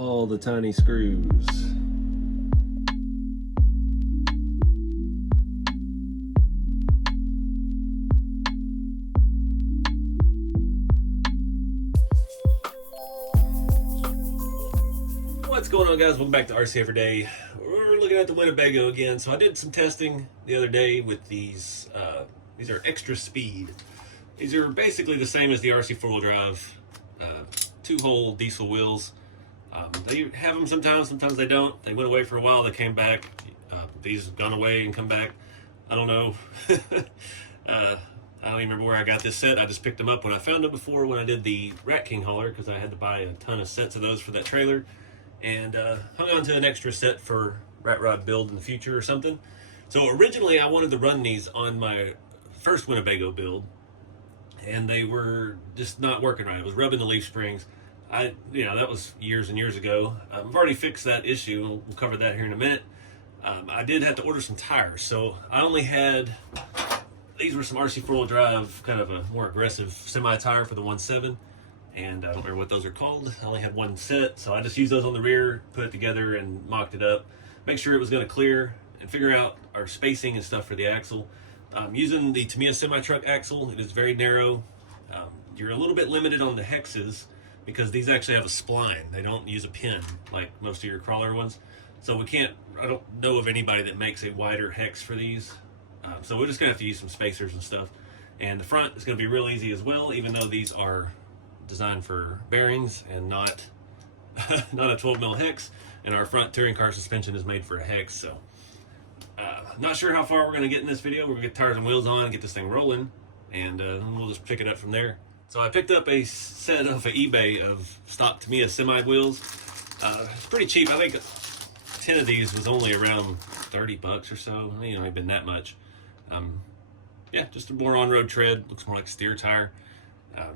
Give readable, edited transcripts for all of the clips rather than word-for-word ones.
all the tiny screws. What's going on, guys? Welcome back to RC Everyday. We're looking at the Winnebago again. So I did some testing the other day with these. These are extra speed. These are basically the same as the RC four-wheel drive, two-hole diesel wheels. They have them sometimes they don't. They went away for a while, they came back. These have gone away and come back. I don't know. I don't even remember where I got this set. I just picked them up when I found them before when I did the Rat King hauler, because I had to buy a ton of sets of those for that trailer. And hung on to an extra set for rat rod build in the future or something. So originally I wanted to run these on my first Winnebago build, and they were just not working right. I was rubbing the leaf springs. That was years and years ago. I've already fixed that issue. We'll cover that here in a minute. I did have to order some tires, so I only had, these were some RC four-wheel drive, kind of a more aggressive semi tire for the 1.7. And I don't remember what those are called. I only had one set, so I just used those on the rear, put it together and mocked it up, make sure it was going to clear, and figure out our spacing and stuff for the axle. Using the Tamiya semi-truck axle, it is very narrow. You're a little bit limited on the hexes because these actually have a spline. They don't use a pin like most of your crawler ones. So I don't know of anybody that makes a wider hex for these. So we're just going to have to use some spacers and stuff. And the front is going to be real easy as well, even though these are designed for bearings and not a 12 mil hex, and our front touring car suspension is made for a hex. So not sure how far we're going to get in this video. We're going to get tires and wheels on and get this thing rolling, and we'll just pick it up from there. So I picked up a set off of eBay of stock Tamiya semi wheels. It's pretty cheap. I think 10 of these was only around 30 bucks or so. It ain't been that much. Yeah, just a more on-road tread. Looks more like a steer tire.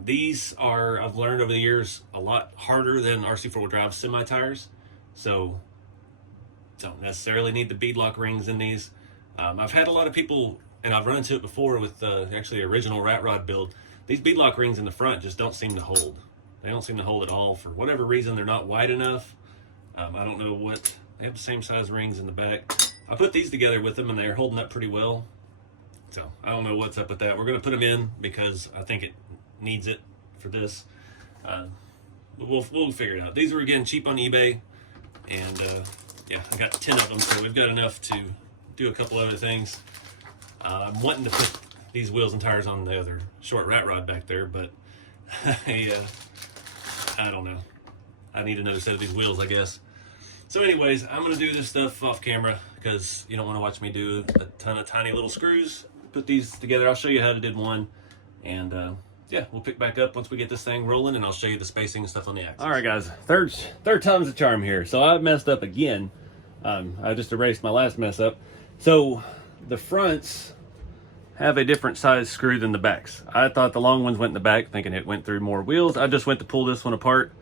These are, I've learned over the years, a lot harder than RC four-wheel drive semi-tires, so don't necessarily need the beadlock rings in these. I've had a lot of people, and I've run into it before with actually the original rat rod build. These beadlock rings in the front just don't seem to hold. They don't seem to hold at all. For whatever reason, they're not wide enough. I don't know what, they have the same size rings in the back. I put these together with them and they're holding up pretty well. So I don't know what's up with that. We're going to put them in because I think it needs it for this. We'll figure it out. These were, again, cheap on eBay, and yeah, I got 10 of them, so we've got enough to do a couple other things. I'm wanting to put these wheels and tires on the other short rat rod back there, but I don't know. I need another set of these wheels, I guess. So anyways, I'm going to do this stuff off camera because you don't want to watch me do a ton of tiny little screws. Put these together. I'll show you how to do one, and yeah, we'll pick back up once we get this thing rolling, and I'll show you the spacing and stuff on the axle. All right, guys, third time's the charm here. So I messed up again. I just erased my last mess up. So the fronts have a different size screw than the backs. I thought the long ones went in the back, thinking it went through more wheels. I just went to pull this one apart,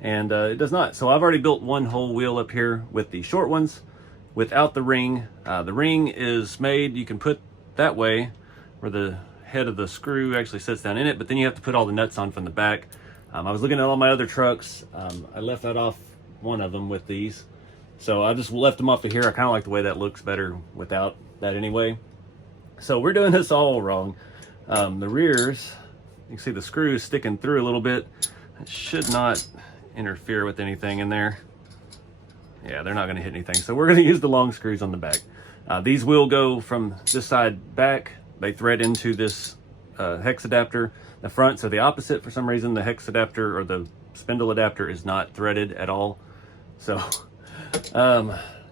and it does not. So I've already built one whole wheel up here with the short ones without the ring. The ring is made, you can put that way where the head of the screw actually sits down in it, but then you have to put all the nuts on from the back. I was looking at all my other trucks. I left that off one of them with these, so I just left them off of here. I kind of like the way that looks better without that anyway. So we're doing this all wrong. The rears, you can see the screws sticking through a little bit. It should not interfere with anything in there. Yeah, they're not going to hit anything, so we're going to use the long screws on the back. These will go from this side back. They thread into this hex adapter. The fronts are the opposite. For some reason, the hex adapter or the spindle adapter is not threaded at all. So,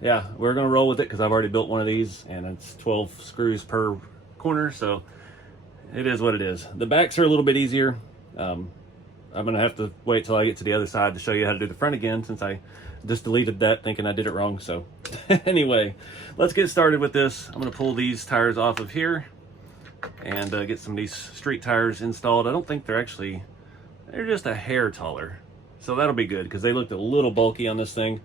yeah, we're going to roll with it because I've already built one of these, and it's 12 screws per corner, so it is what it is. The backs are a little bit easier. I'm going to have to wait till I get to the other side to show you how to do the front again, since I just deleted that thinking I did it wrong. So anyway, let's get started with this. I'm going to pull these tires off of here and get some of these street tires installed. I don't think they're just a hair taller, so that'll be good because they looked a little bulky on this thing.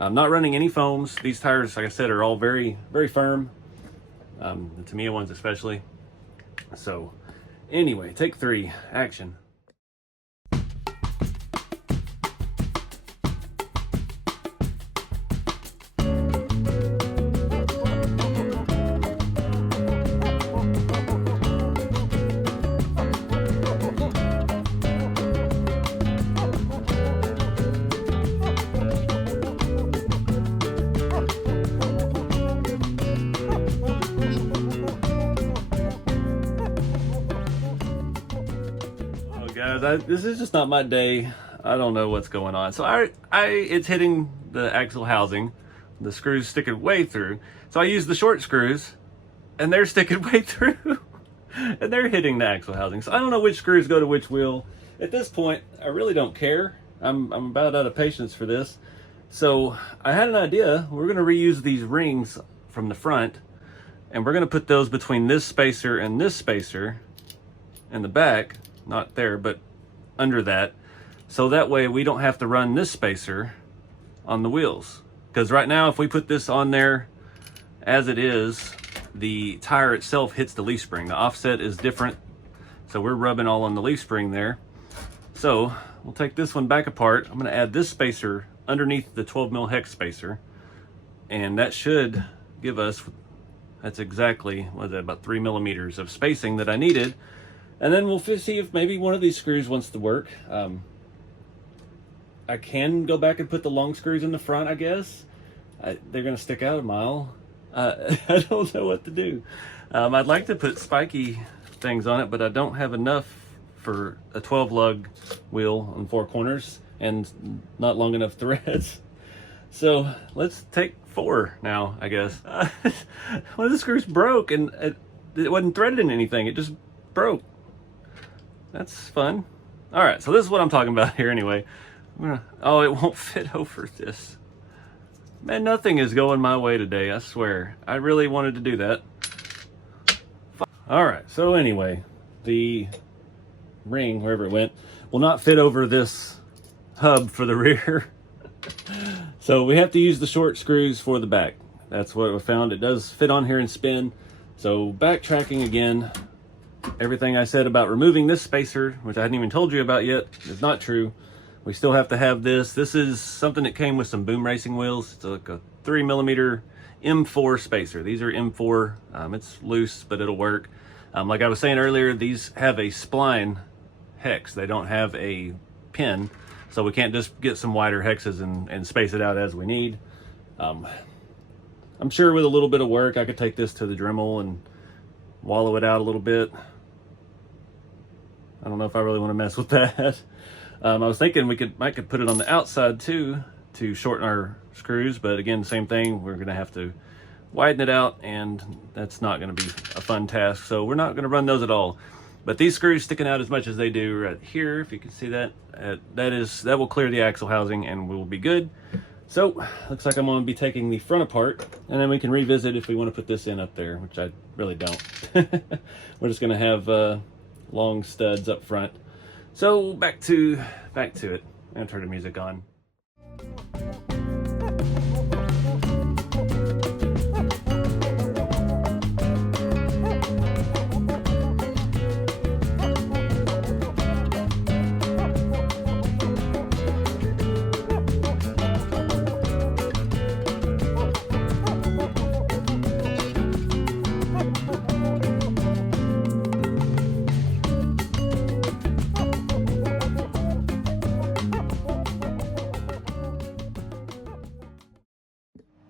I'm not running any foams. These tires, like I said, are all very, very firm. The Tamiya ones especially. So anyway, take 3, action. guys, this is just not my day. I don't know what's going on. So it's hitting the axle housing. The screws sticking way through. So I use the short screws, and they're sticking way through, and they're hitting the axle housing. So I don't know which screws go to which wheel. At this point, I really don't care. I'm about out of patience for this. So I had an idea. We're going to reuse these rings from the front, and we're going to put those between this spacer and this spacer in the back. Not there, but under that. So that way we don't have to run this spacer on the wheels. Because right now, if we put this on there as it is, the tire itself hits the leaf spring. The offset is different, so we're rubbing all on the leaf spring there. So we'll take this one back apart. I'm going to add this spacer underneath the 12 mil hex spacer, and that should give us, that's exactly, what is that, about 3 millimeters of spacing that I needed. And then we'll see if maybe one of these screws wants to work. I can go back and put the long screws in the front, I guess. They're going to stick out a mile. I don't know what to do. I'd like to put spiky things on it, but I don't have enough for a 12 lug wheel on 4 corners and not long enough threads. So let's take 4 now, I guess. One of the screws broke, and it wasn't threaded in anything. It just broke. That's fun. All right, so this is what I'm talking about here anyway. Oh, it won't fit over this. Man, nothing is going my way today, I swear. I really wanted to do that. All right, so anyway, the ring, wherever it went, will not fit over this hub for the rear. So we have to use the short screws for the back. That's what we found. It does fit on here and spin. So backtracking again, everything I said about removing this spacer, which I hadn't even told you about yet, is not true. We still have to have this. This is something that came with some boom racing wheels. It's like a 3 millimeter M4 spacer. These are M4. It's loose, but it'll work. Like I was saying earlier, these have a spline hex. They don't have a pin, so we can't just get some wider hexes and space it out as we need. I'm sure with a little bit of work, I could take this to the Dremel and wallow it out a little bit. I don't know if I really want to mess with that. I was thinking we might put it on the outside too to shorten our screws, but again, same thing. We're gonna have to widen it out, and that's not gonna be a fun task. So we're not gonna run those at all. But these screws sticking out as much as they do right here, if you can see that, that will clear the axle housing and we'll be good. So looks like I'm gonna be taking the front apart, and then we can revisit if we want to put this in up there, which I really don't. We're just gonna have long studs up front. So back to it. I'm gonna turn the music on.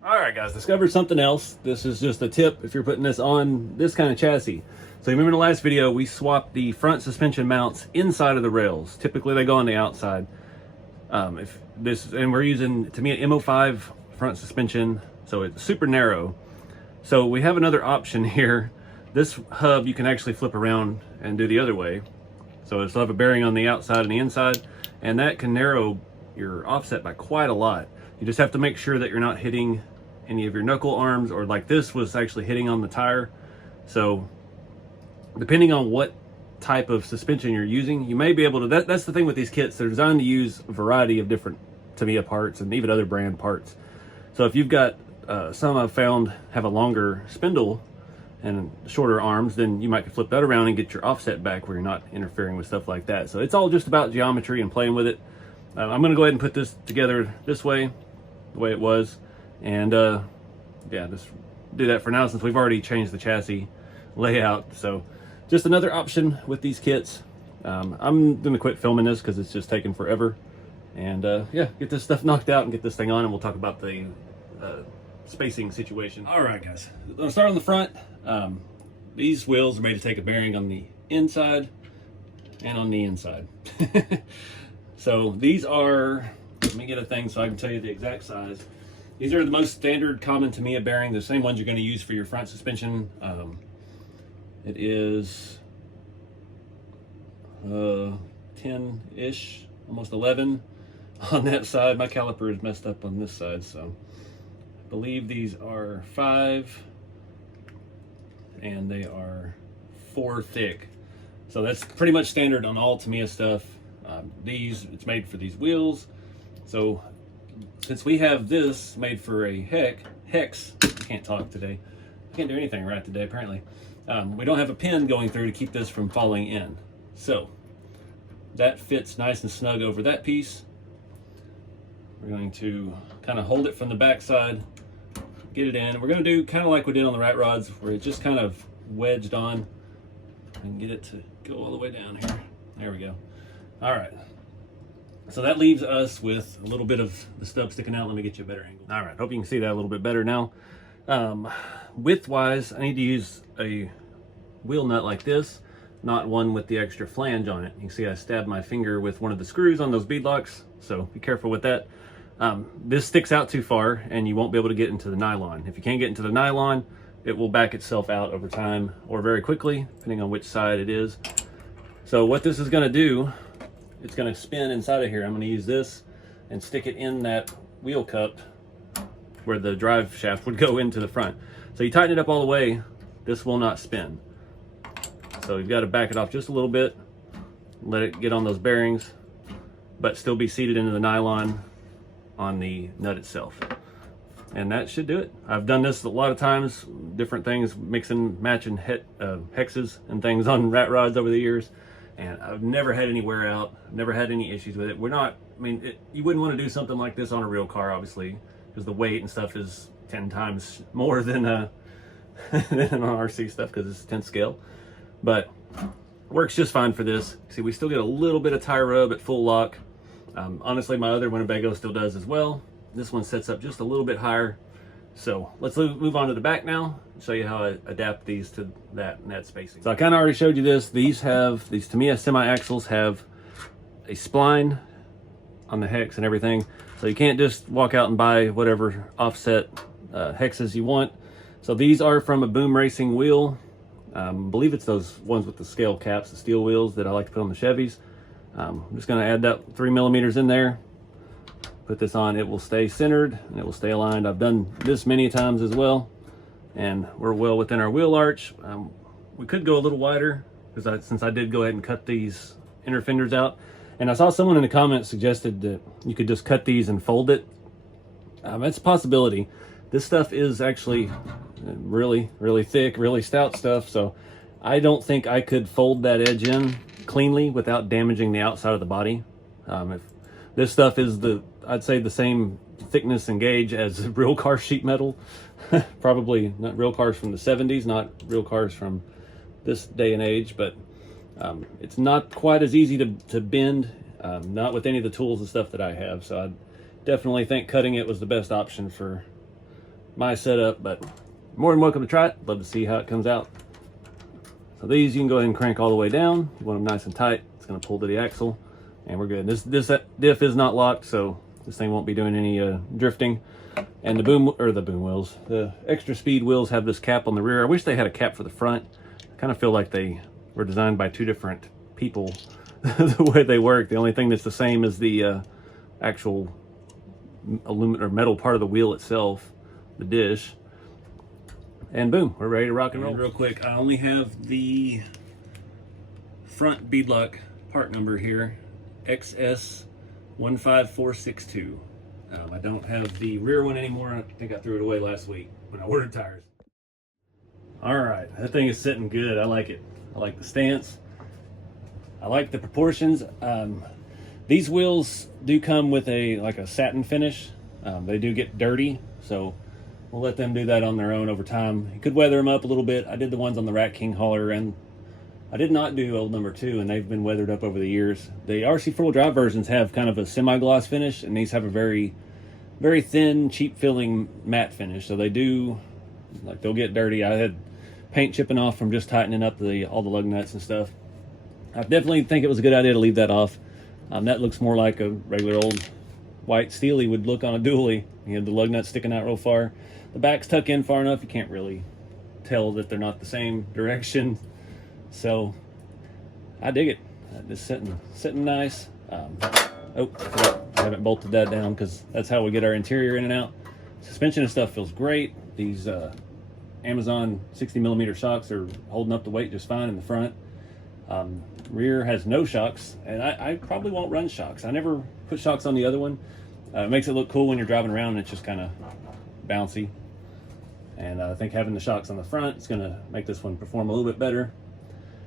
Alright guys, discovered something else. This is just a tip if you're putting this on this kind of chassis. So you remember in the last video, we swapped the front suspension mounts inside of the rails. Typically they go on the outside. And we're using, to me, an M05 front suspension, so it's super narrow. So we have another option here. This hub you can actually flip around and do the other way. So it'll have a bearing on the outside and the inside, and that can narrow your offset by quite a lot. You just have to make sure that you're not hitting any of your knuckle arms, or like this was actually hitting on the tire. So depending on what type of suspension you're using, you may be able to, that's the thing with these kits, they're designed to use a variety of different Tamiya parts and even other brand parts. So if you've got some I've found have a longer spindle and shorter arms, then you might flip that around and get your offset back where you're not interfering with stuff like that. So it's all just about geometry and playing with it. I'm gonna go ahead and put this together this way, the way it was, and yeah, just do that for now since we've already changed the chassis layout. So just another option with these kits. I'm gonna quit filming this because it's just taking forever, and yeah, get this stuff knocked out and get this thing on, and we'll talk about the spacing situation. All right guys, I'll start on the front. These wheels are made to take a bearing on the inside, and on the inside. So these are, let me get a thing so I can tell you the exact size. These are the most standard common Tamiya bearing, the same ones you're going to use for your front suspension. It is 10-ish, almost 11 on that side. My caliper is messed up on this side, so I believe these are 5 and they are 4 thick. So that's pretty much standard on all Tamiya stuff. It's made for these wheels. So since we have this made for a hex, I can't talk today. I can't do anything right today, apparently. We don't have a pin going through to keep this from falling in. So that fits nice and snug over that piece. We're going to kind of hold it from the back side, get it in. We're going to do kind of like we did on the rat rods, where it just kind of wedged on, and get it to go all the way down here. There we go. All right. So that leaves us with a little bit of the stub sticking out. Let me get you a better angle. All right, hope you can see that a little bit better now. Width-wise, I need to use a wheel nut like this, not one with the extra flange on it. You can see I stabbed my finger with one of the screws on those bead locks, so be careful with that. This sticks out too far and you won't be able to get into the nylon. If you can't get into the nylon, it will back itself out over time or very quickly, depending on which side it is. So what this is gonna do, it's gonna spin inside of here. I'm gonna use this and stick it in that wheel cup where the drive shaft would go into the front. So you tighten it up all the way, this will not spin. So you've got to back it off just a little bit, let it get on those bearings, but still be seated into the nylon on the nut itself. And that should do it. I've done this a lot of times, different things, mixing, matching hexes and things on rat rods over the years, and I've never had any wear out, never had any issues with it. You wouldn't want to do something like this on a real car, obviously, because the weight and stuff is 10 times more than than on RC stuff, because it's 10th scale. But works just fine for this. See, we still get a little bit of tire rub at full lock. Honestly, my other Winnebago still does as well. This one sets up just a little bit higher. So let's move on to the back now and show you how I adapt these to that and that spacing. So I kind of already showed you this. These Tamiya semi-axles have a spline on the hex and everything. So you can't just walk out and buy whatever offset hexes you want. So these are from a Boom Racing wheel. I believe it's those ones with the scale caps, the steel wheels that I like to put on the Chevys. I'm just going to add that 3 millimeters in there. Put this on, it will stay centered and it will stay aligned. I've done this many times as well, and we're well within our wheel arch. We could go a little wider, because since I did go ahead and cut these inner fenders out, and I saw someone in the comments suggested that you could just cut these and fold it. That's a possibility. This stuff is actually really, really thick, really stout stuff, so I don't think I could fold that edge in cleanly without damaging the outside of the body. If this stuff is I'd say the same thickness and gauge as real car sheet metal. Probably not real cars from the 70s, not real cars from this day and age, but it's not quite as easy to bend, not with any of the tools and stuff that I have. So I definitely think cutting it was the best option for my setup, but more than welcome to try it. Love to see how it comes out. So these you can go ahead and crank all the way down. You want them nice and tight. It's going to pull to the axle, and we're good. This diff is not locked, so this thing won't be doing any drifting. And the boom wheels, the extra speed wheels, have this cap on the rear. I wish they had a cap for the front. I kind of feel like they were designed by two different people the way they work. The only thing that's the same is the actual aluminum or metal part of the wheel itself, the dish. And boom, we're ready to rock and roll. And real quick, I only have the front beadlock part number here, XS15462. I don't have the rear one anymore. I think I threw it away last week when I ordered tires. All right, that thing is sitting good. I like it. I like the stance. I like the proportions. These wheels do come with a satin finish. They do get dirty, so we'll let them do that on their own over time. You could weather them up a little bit. I did the ones on the Rat King hauler, and I did not do old number 2, and they've been weathered up over the years. The RC four-wheel drive versions have kind of a semi-gloss finish, and these have a very, very thin, cheap-feeling matte finish. So they do, they'll get dirty. I had paint chipping off from just tightening up all the lug nuts and stuff. I definitely think it was a good idea to leave that off. That looks more like a regular old white steely would look on a dually. You have the lug nuts sticking out real far. The back's tucked in far enough you can't really tell that they're not the same direction. So I dig it. It's sitting nice. Oh, I haven't bolted that down because that's how we get our interior in and out. Suspension and stuff feels great. These Amazon 60mm shocks are holding up the weight just fine in the front. Rear has no shocks, and I probably won't run shocks. I never put shocks on the other one. It makes it look cool when you're driving around and it's just kind of bouncy. And I think having the shocks on the front is going to make this one perform a little bit better.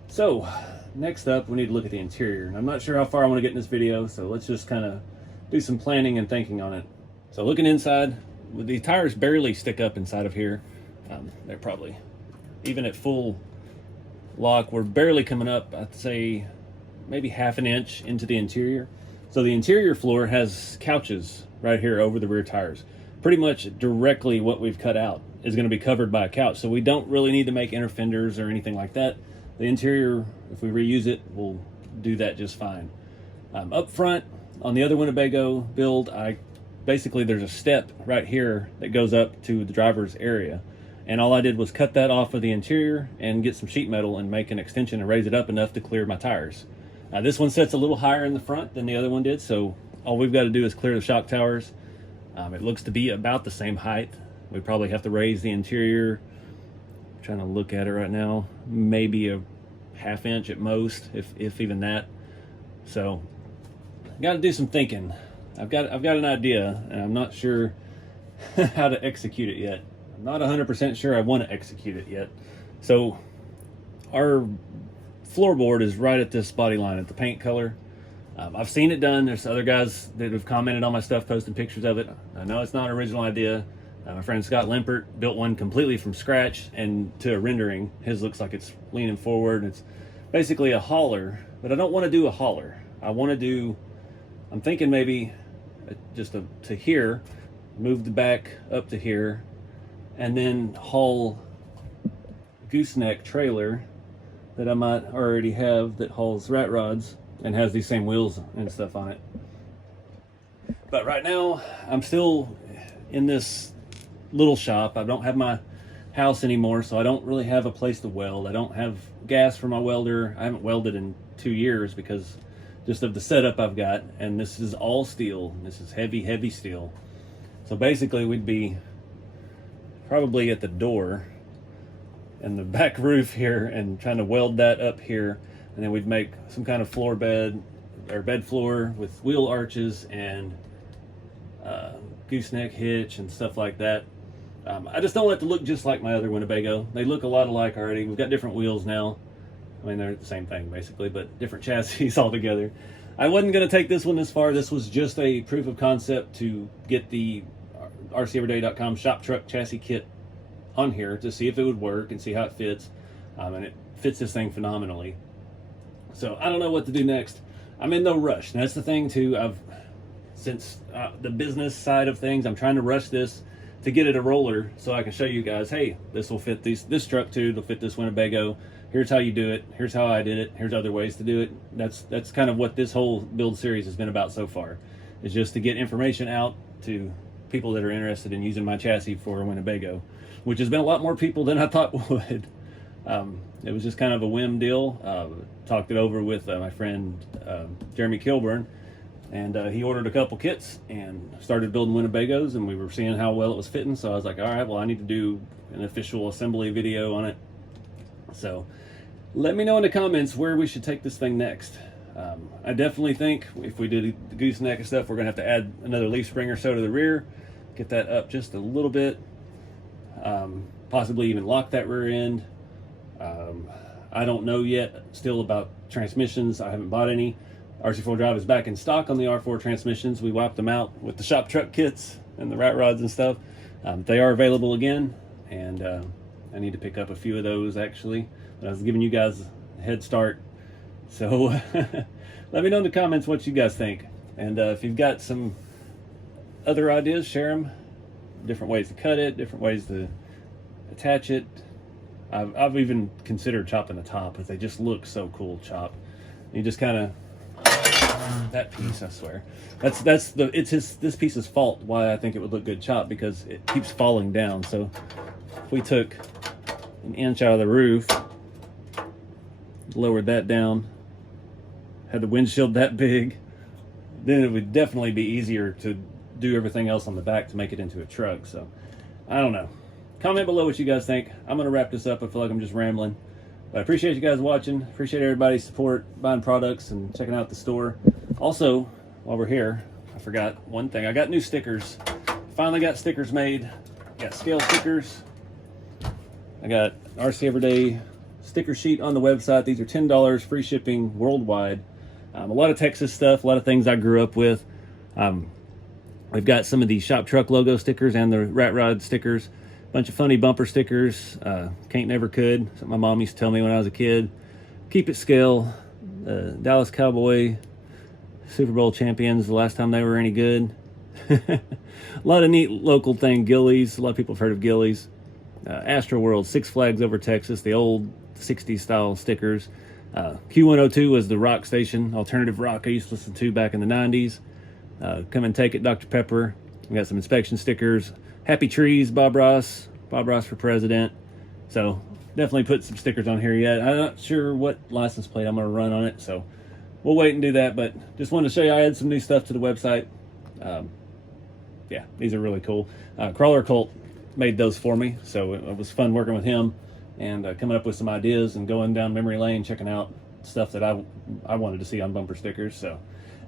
So next up, we need to look at the interior. And I'm not sure how far I want to get in this video, so let's just kind of do some planning and thinking on it. So looking inside, the tires barely stick up inside of here. They're probably, even at full lock, we're barely coming up, I'd say maybe half an inch into the interior. So the interior floor has couches right here over the rear tires. Pretty much directly what we've cut out is going to be covered by a couch. So we don't really need to make inner fenders or anything like that. The interior, if we reuse it, will do that just fine. Up front, on the other Winnebago build, basically there's a step right here that goes up to the driver's area. And all I did was cut that off of the interior and get some sheet metal and make an extension and raise it up enough to clear my tires. This one sets a little higher in the front than the other one did, so all we've got to do is clear the shock towers. It looks to be about the same height. We probably have to raise the interior. I'm trying to look at it right now. Maybe a ½ inch at most, if even that. So, got to do some thinking. I've got an idea, and I'm not sure how to execute it yet. I'm not 100% sure I want to execute it yet. So, our floorboard is right at this body line at the paint color. I've seen it done. There's other guys that have commented on my stuff, posting pictures of it. I know it's not an original idea. My friend Scott Limpert built one completely from scratch and to a rendering. His looks like it's leaning forward. It's basically a hauler, but I don't want to do a hauler. I'm thinking maybe just to here, move the back up to here, and then haul gooseneck trailer that I might already have that hauls rat rods and has these same wheels and stuff on it. But right now, I'm still in this little shop. I don't have my house anymore, so I don't really have a place to weld. I don't have gas for my welder. I haven't welded in 2 years because just of the setup I've got, and this is all steel. This is heavy steel. So basically we'd be probably at the door and the back roof here and trying to weld that up here, and then we'd make some kind of floor bed or bed floor with wheel arches and gooseneck hitch and stuff like that. I just don't want it to look just like my other Winnebago. They look a lot alike already. We've got different wheels now. I mean, they're the same thing basically, but different chassis altogether. I wasn't going to take this one this far. This was just a proof of concept to get the rceveryday.com shop truck chassis kit on here to see if it would work and see how it fits. And it fits this thing phenomenally. So I don't know what to do next. I'm in no rush. And that's the thing too. Since the business side of things, I'm trying to rush this to get it a roller so I can show you guys, hey, this will fit this truck too. It'll fit this Winnebago. Here's how you do it. Here's how I did it. Here's other ways to do it. That's kind of what this whole build series has been about so far. Is just to get information out to people that are interested in using my chassis for a Winnebago, which has been a lot more people than I thought would. It was just kind of a whim deal. Talked it over with my friend Jeremy Kilburn, and he ordered a couple kits and started building Winnebagos, and we were seeing how well it was fitting. So I was like, all right, well, I need to do an official assembly video on it. So let me know in the comments where we should take this thing next. I definitely think if we do the gooseneck and stuff, we're gonna have to add another leaf spring or so to the rear, get that up just a little bit, possibly even lock that rear end. I don't know yet still about transmissions. I haven't bought any. RC4 Drive is back in stock on the R4 transmissions. We wiped them out with the shop truck kits and the rat rods and stuff. They are available again, and I need to pick up a few of those actually. But I was giving you guys a head start. So let me know in the comments what you guys think. And if you've got some other ideas, share them. Different ways to cut it, different ways to attach it. I've even considered chopping the top, because they just look so cool chopped. You just kind of, that piece, I swear. This piece's fault why I think it would look good chopped, because it keeps falling down. So if we took an inch out of the roof, lowered that down, had the windshield that big, then it would definitely be easier to do everything else on the back to make it into a truck. So I don't know. Comment below what you guys think. I'm going to wrap this up. I feel like I'm just rambling. But I appreciate you guys watching. Appreciate everybody's support, buying products and checking out the store. Also, while we're here, I forgot one thing. I got new stickers. Finally got stickers made. Got scale stickers. I got RC Everyday sticker sheet on the website. These are $10, free shipping worldwide. A lot of Texas stuff, a lot of things I grew up with. We've got some of the shop truck logo stickers and the rat rod stickers. Bunch of funny bumper stickers. Can't Never Could, something my mom used to tell me when I was a kid. Keep It Scale. Dallas Cowboy Super Bowl champions, the last time they were any good. A lot of neat local thing. Gillies, a lot of people have heard of Gillies. Astro World, Six Flags Over Texas, the old 60s style stickers. Q102 was the rock station, alternative rock I used to listen to back in the 90s. Come and Take It, Dr. Pepper. We got some inspection stickers. Happy Trees, Bob Ross for president. So definitely put some stickers on here yet. I'm not sure what license plate I'm going to run on it, so we'll wait and do that. But just wanted to show you I added some new stuff to the website. Yeah, these are really cool. Crawler Cult made those for me, so it was fun working with him and coming up with some ideas and going down memory lane, checking out stuff that I wanted to see on bumper stickers. So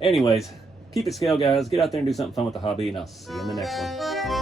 anyways, keep it scale, guys. Get out there and do something fun with the hobby, and I'll see you in the next one.